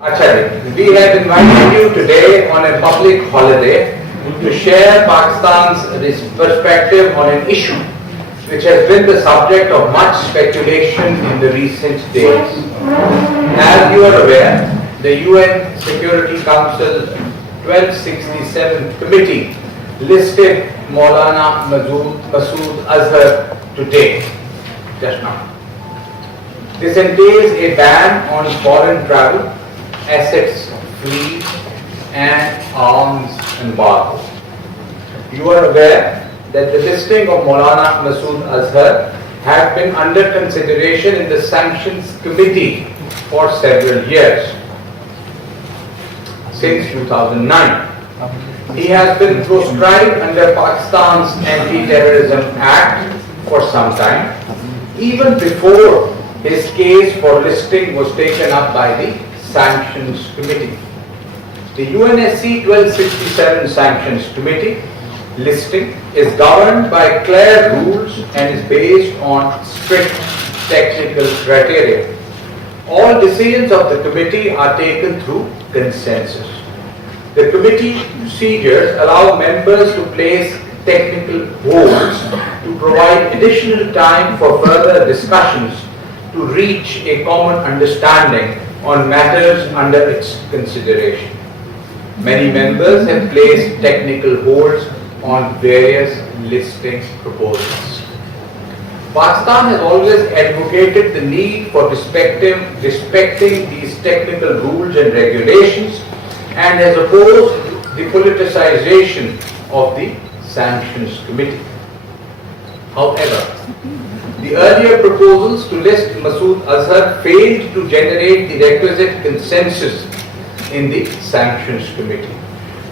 Achari, we have invited you today on a public holiday to share Pakistan's perspective on an issue which has been the subject of much speculation in the recent days. As you are aware, the UN Security Council 1267 Committee listed Maulana Masood Azhar today, just now. This entails a ban on foreign travel, assets freeze and arms embargo. You are aware that the listing of Maulana Masood Azhar had been under consideration in the Sanctions Committee for several years, since 2009. He has been proscribed under Pakistan's Anti-Terrorism Act for some time, even before his case for listing was taken up by the Sanctions Committee. The UNSC 1267 Sanctions Committee listing is governed by clear rules and is based on strict technical criteria. All decisions of the committee are taken through consensus. The committee procedures allow members to place technical holds to provide additional time for further discussions to reach a common understanding on matters under its consideration. Many members have placed technical holds on various listing proposals. Pakistan has always advocated the need for respecting these technical rules and regulations and has opposed the politicization of the Sanctions Committee. However, the earlier proposals to list Masood Azhar failed to generate the requisite consensus in the Sanctions Committee,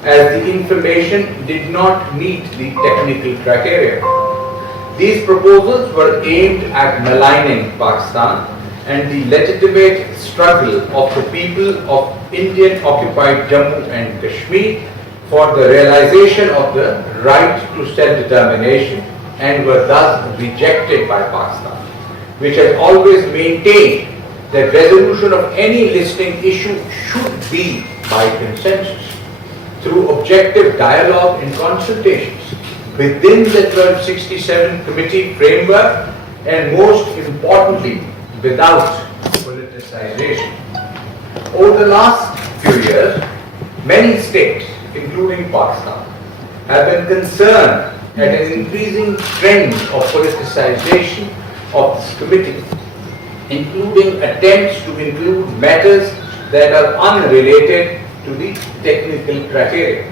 as the information did not meet the technical criteria. These proposals were aimed at maligning Pakistan and the legitimate struggle of the people of Indian-occupied Jammu and Kashmir for the realization of the right to self-determination, and were thus rejected by Pakistan, which has always maintained that resolution of any listing issue should be by consensus, through objective dialogue and consultations within the 1267 committee framework, and most importantly, without politicization. Over the last few years, many states, including Pakistan, have been concerned at an increasing trend of politicization of this committee, including attempts to include matters that are unrelated to the technical criteria.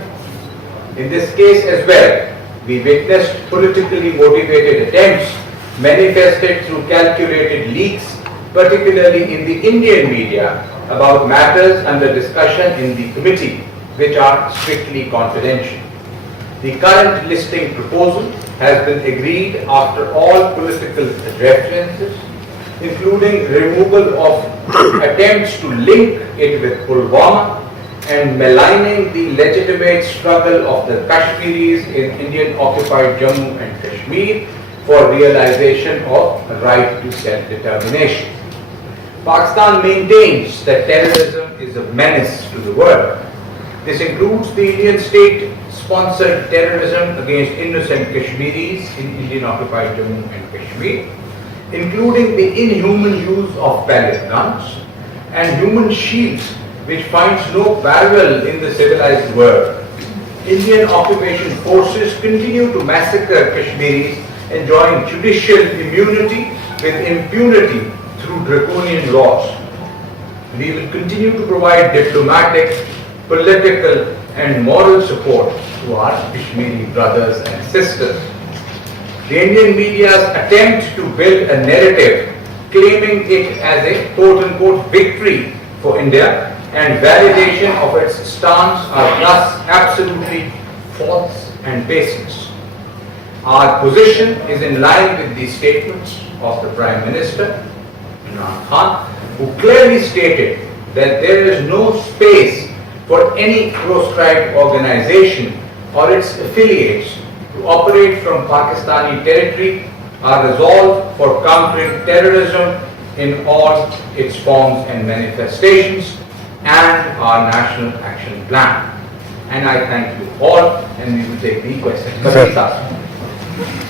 In this case as well, we witnessed politically motivated attempts manifested through calculated leaks, particularly in the Indian media, about matters under discussion in the committee, which are strictly confidential. The current listing proposal has been agreed after all political references, including removal of attempts to link it with Pulwama and maligning the legitimate struggle of the Kashmiris in Indian-occupied Jammu and Kashmir for realization of right to self-determination. Pakistan maintains that terrorism is a menace to the world. This includes the Indian state-sponsored terrorism against innocent Kashmiris in Indian-occupied Jammu and Kashmir, including the inhuman use of pellet guns and human shields, which finds no parallel in the civilized world. Indian occupation forces continue to massacre Kashmiris enjoying judicial immunity with impunity through draconian laws. We will continue to provide diplomatic, political and moral support to our Kashmiri brothers and sisters. The Indian media's attempt to build a narrative claiming it as a quote-unquote victory for India and validation of its stance are thus absolutely false and baseless. Our position is in line with the statements of the Prime Minister, Imran Khan, who clearly stated that there is no space for any proscribed organization or its affiliates to operate from Pakistani territory. Our resolve for countering terrorism in all its forms and manifestations and our National Action Plan. And I thank you all, and we will take the questions. But please ask.